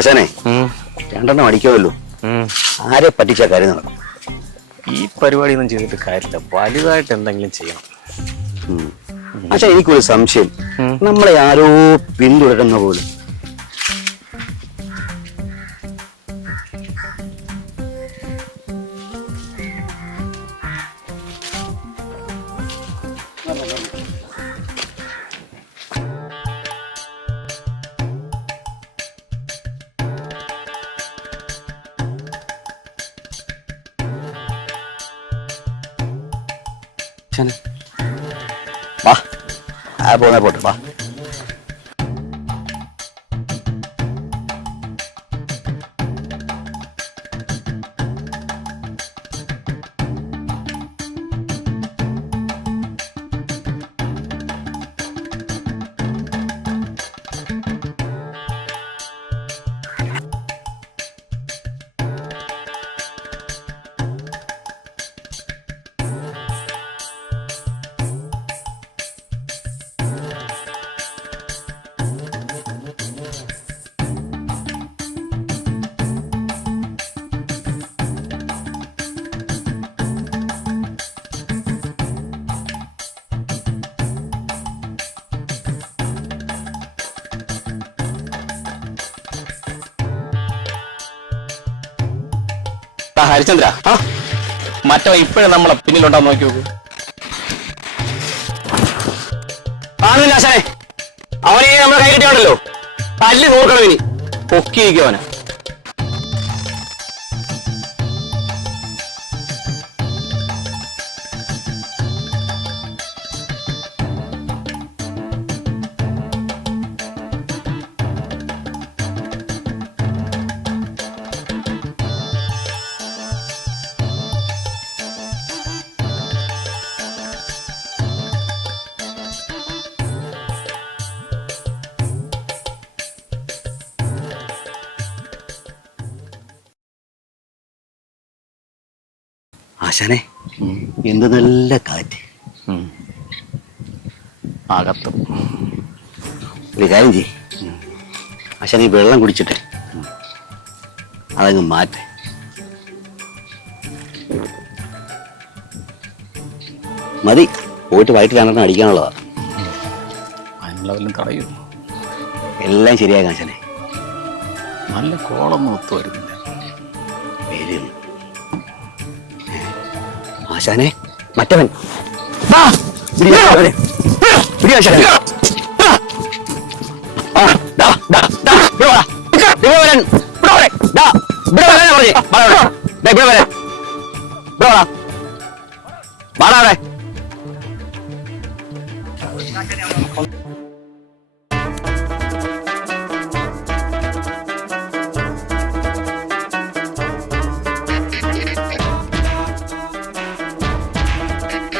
ആശാനെ രണ്ടെണ്ണം അടിക്കുമല്ലോ. ആരെ പറ്റിച്ച കാര്യം നടക്കും. ഈ പരിപാടി ഒന്നും ചെയ്തിട്ട് കാര്യമില്ല, വലുതായിട്ട് എന്തെങ്കിലും ചെയ്യണം. പക്ഷെ എനിക്കൊരു സംശയം, നമ്മളെ ആരോ പിന്തുടരുന്ന പോലെ. വാ, പോന്നെ പോട്ടെ, വാ. ഹരിചന്ദ്ര, മറ്റോ ഇപ്പോഴും നമ്മളെ പിന്നിലുണ്ടാവും, നോക്കി നോക്കൂ. ആണില്ല ആശാനെ, അവനെ നമ്മളെ കൈ കിട്ടിയാണല്ലോ, തല്ലി നോക്കണം ഇനി. പൊക്കിയിരിക്കും അവനെ. ആശാനെ, എന്ത് നല്ല കാറ്റ്. അകത്തും ഒരു കാര്യം ചെയ്യ്, ആശാനെ ഈ വെള്ളം കുടിച്ചിട്ട് അതങ്ങ് മാറ്റേ. മതി, പോയിട്ട് വൈകിട്ട് രണ്ടെണ്ണം അടിക്കാനുള്ളതാ. അതിനുള്ള വല്ലതും കളയൂ. എല്ലാം ശരിയാക്കാം ആശാനെ. നല്ല കോളൊന്നും ഒത്തു വരുന്നില്ല. ആശാനെ, മറ്റവൻ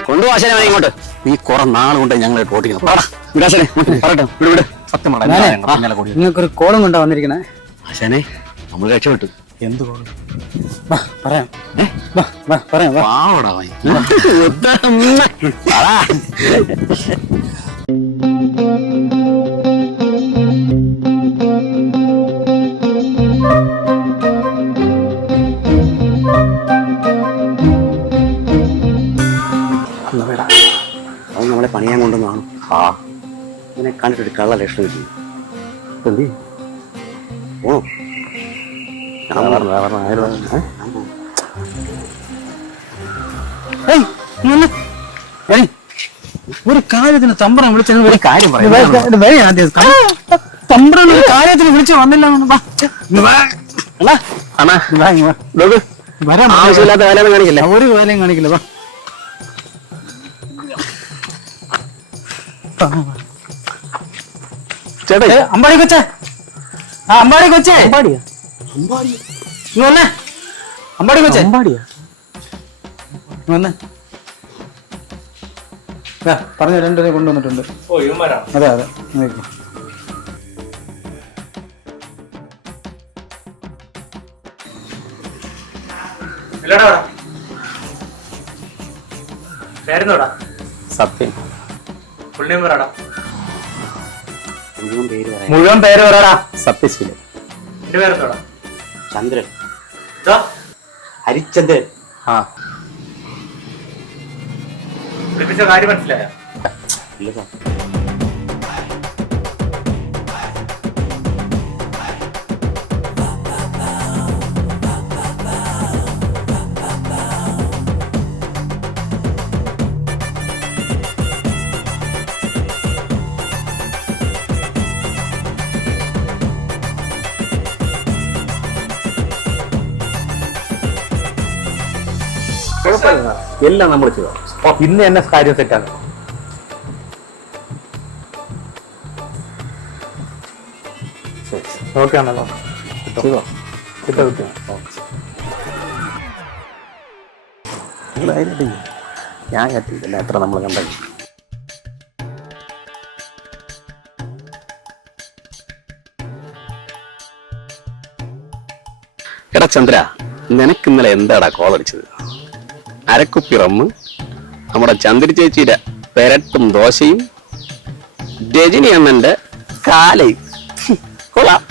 കൊണ്ടുപോ ആശാനെ ഇങ്ങോട്ട്. ഈ കുറെ നാൾ കൊണ്ട് ഞങ്ങളെ ഓട്ടിക്കണം. പറയട്ടെ, വിട്. സത്യമാണ്, നിങ്ങൾക്കൊരു കോളം കൊണ്ടാ വന്നിരിക്കണേ. ആശാനെ, നമ്മൾ രക്ഷപ്പെട്ടു. എന്ത് കോളം? പറയാം, പറയാം. പാവടാ അത് നമ്മളെ പണിയാൻ കൊണ്ടുവന്നാണ്. ഇതിനെ കണ്ടിട്ടൊരു കള്ള ലക്ഷണം ചെയ്യും. ഓ, ഒരു കാര്യത്തിന് തമ്പ്രം വിളിച്ചത് ഒരു കാര്യം തമ്പ്രം ഒരു കാര്യത്തിന് വിളിച്ചു വന്നില്ല. ആവശ്യമില്ലാത്ത വേലയൊന്നും കാണിക്കില്ല, ഒരു വേലയും കാണിക്കില്ല. ചേട്ടാ, അമ്പാടി കൊച്ചേ, അമ്പാടി കൊച്ചേ, അമ്പാടി കൊച്ചേ, പറഞ്ഞ രണ്ടുപേരെ കൊണ്ടുവന്നിട്ടുണ്ട്. അതെ അതെ, സത്യം. മുഴുവൻ പേര് പറയടാ. സത്യശീലൻ. എന്റെ പേരെന്താടാ? ചന്ദ്രൻ. ഇതാ, ഹരിചന്ദ്രൻ. ആ വിളിപ്പിച്ച കാര്യം മനസ്സിലായ? ഇല്ല സാർ. കുഴപ്പമില്ല, എല്ലാം നമ്മൾ ചെയ്തോ. ഇന്ന് തന്നെ കാര്യം സെറ്റാണ്. ഓക്കെ ആണല്ലോ, ചെയ്തോ. കിട്ടോ കിട്ടോ. ഞാൻ കത്തില്ല എത്ര നമ്മൾ കണ്ടത്. എടാ ചന്ദ്ര, നിനക്ക് ഇന്നലെ എന്താടാ കോൾ അടിച്ചത്? അരക്കുപ്പി റമ്മ്, നമ്മുടെ ചന്ദ്ര ചേച്ചിയുടെ പെരട്ടും ദോശയും, രജനി അണ്ണന്റെ കാലയും. കൊള്ളാം.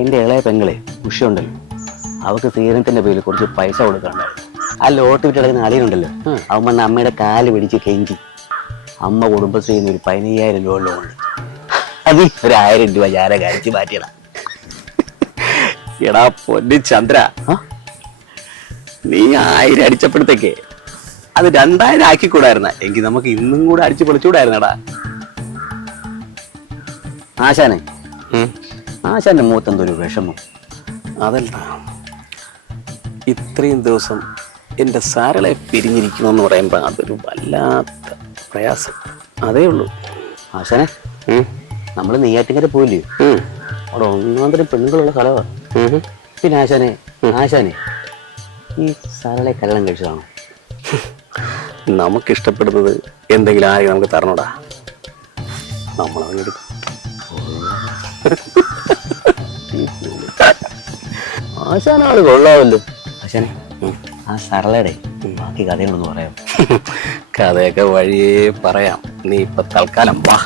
എന്റെ ഇളയ പെങ്ങളെ ഉഷയുണ്ടല്ലോ, അവക്ക് സീരത്തിന്റെ പേരിൽ കുറച്ച് പൈസ കൊടുക്കാണ്ടായിരുന്നു. ആ ലോട്ട് വിട്ട് കിടക്കുന്ന അളിയുണ്ടല്ലോ, അവൻ വന്ന അമ്മയുടെ കാല് പിടിച്ച് കെഞ്ചി അമ്മ കുടുംബശ്രീയിൽ നിന്ന് ഒരു 15,000 രൂപ ലോൺ, അത് 1,000 രൂപ ഞാനെ കഴിച്ച് മാറ്റിയടാ. എടാ പൊന്നു ചന്ദ്ര, നീ 1000 അടിച്ചപ്പോഴത്തേക്ക് അത് 2000 ആക്കിക്കൂടായിരുന്ന എങ്കിൽ നമുക്ക് ഇന്നും കൂടെ അടിച്ചു പൊളിച്ചുകൂടായിരുന്നടാ. ആശാനെ, ആശാന്റെ മുഖത്തെന്തൊരു വിഷമം. അതല്ല, ഇത്രയും ദിവസം എൻ്റെ സാരളെ പിരിഞ്ഞിരിക്കണമെന്ന് പറയുമ്പോൾ അതൊരു വല്ലാത്ത പ്രയാസം. അതേ ഉള്ളൂ. ആശാനെ, നമ്മൾ നെയ്യാറ്റിൻകര പോയില്ലേ, അവിടെ 1 പെണ്ണുങ്ങളുള്ള സ്ഥലമാണ്. പിന്നെ ആശാനെ, ഈ സാരളെ കല്യാണം കഴിച്ചതാണോ? നമുക്കിഷ്ടപ്പെടുന്നത് എന്തെങ്കിലും ആരെയും നമുക്ക് തരണോടാ, നമ്മളങ്ങെടുക്കും. ആശാനാള് കൊള്ളാമല്ലോ. ആശാനെ, ആ സരളയുടെ ബാക്കി കഥകളൊന്ന് പറയാം. കഥയൊക്കെ വഴിയേ പറയാം, നീ ഇപ്പൊ തൽക്കാലം വാ.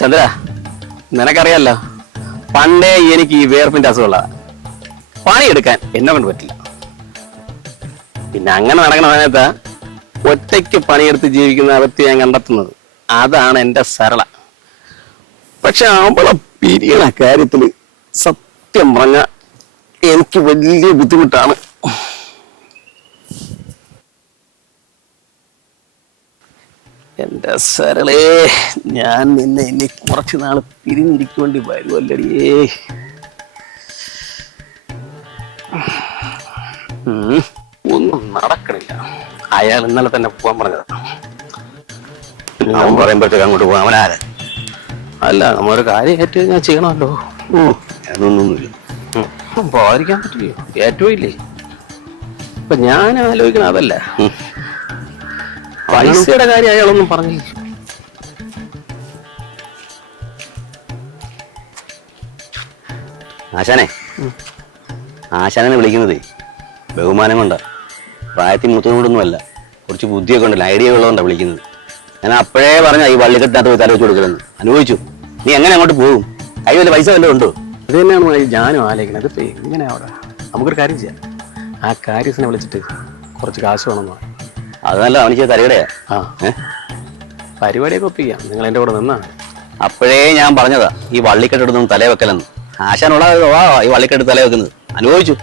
ചന്ദ്ര, നിനക്കറിയാലോ, പണ്ടേ എനിക്ക് ഈ വേർപ്പിന്റെ അസുഖമുള്ള, പണിയെടുക്കാൻ എന്നെ കൊണ്ട് പറ്റില്ല. പിന്നെ അങ്ങനെ നടക്കണ സമയത്ത് ഒറ്റയ്ക്ക് പണിയെടുത്ത് ജീവിക്കുന്ന വ്യക്തി ഞാൻ കണ്ടെത്തുന്നത്, അതാണ് എൻ്റെ സരള. പക്ഷെ അവളെ പിരിയണ കാര്യത്തില് സത്യം പറഞ്ഞ എനിക്ക് വലിയ ബുദ്ധിമുട്ടാണ്. എന്റെ സരളേ, ഞാൻ നിന്നെ ഇനി കുറച്ചു നാൾ പിരിഞ്ഞിരിക്കേണ്ടി വരുമല്ലടിയേ. ഒന്നും നടക്കണില്ല. അയാൾ ഇന്നലെ തന്നെ പോകാൻ പറഞ്ഞത്. അവൻ പറയുമ്പോഴത്തേക്ക് അങ്ങോട്ട് പോകാൻ അവനാര്? അല്ല, നമ്മളൊരു കാര്യം ഏറ്റു ഞാൻ ചെയ്യണമല്ലോ. അതൊന്നൊന്നുമില്ല, പോകാതിരിക്കാൻ പറ്റില്ലയോ? ഏറ്റവും ഇല്ലേ. ഇപ്പൊ ഞാൻ ആലോചിക്കണ അതല്ല, പൈസയുടെ കാര്യം അയാളൊന്നും പറഞ്ഞില്ല. ആശാനെ വിളിക്കുന്നത് ബഹുമാനം കൊണ്ടാ, പ്രായത്തിൽ മൂത്തതുകൊണ്ടൊന്നുമല്ല. കുറച്ച് ബുദ്ധിയൊക്കെ ഉണ്ടല്ലോ, ഐഡിയ ഉള്ളതുകൊണ്ടാണ് വിളിക്കുന്നത്. ഞാൻ അപ്പോഴേ പറഞ്ഞ ഈ വള്ളിക്കെട്ടിനകത്ത് പോയി തലവെച്ച് കൊടുക്കലെന്ന്. അനുഭവിച്ചു. നീ എങ്ങനെ അങ്ങോട്ട് പോകും? കൈ വല്ല പൈസ വല്ലതും ഉണ്ടോ? അത് തന്നെയാണ് ഞാനും ആലോചിക്കുന്നത്. അതിപ്പോ എങ്ങനെയാ അവിടെ? നമുക്കൊരു കാര്യം ചെയ്യാം, ആ കാര്യസ്ഥനെ വിളിച്ചിട്ട് കുറച്ച് കാശ് വേണമെന്ന്. അത് നല്ല അവനിക്ക് തരകടയാ. പരിപാടിയൊക്കെ ഒപ്പിക്കാം, നിങ്ങൾ എൻ്റെ കൂടെ നിന്നാ. അപ്പോഴേ ഞാൻ പറഞ്ഞതാ ഈ വള്ളിക്കെട്ടെടുത്തൊന്നും തലേ വെക്കലെന്ന്. ആശാനുള്ള ഈ വള്ളിക്കെട്ട് തലേ വെക്കുന്നത്. അനുഭവിച്ചു.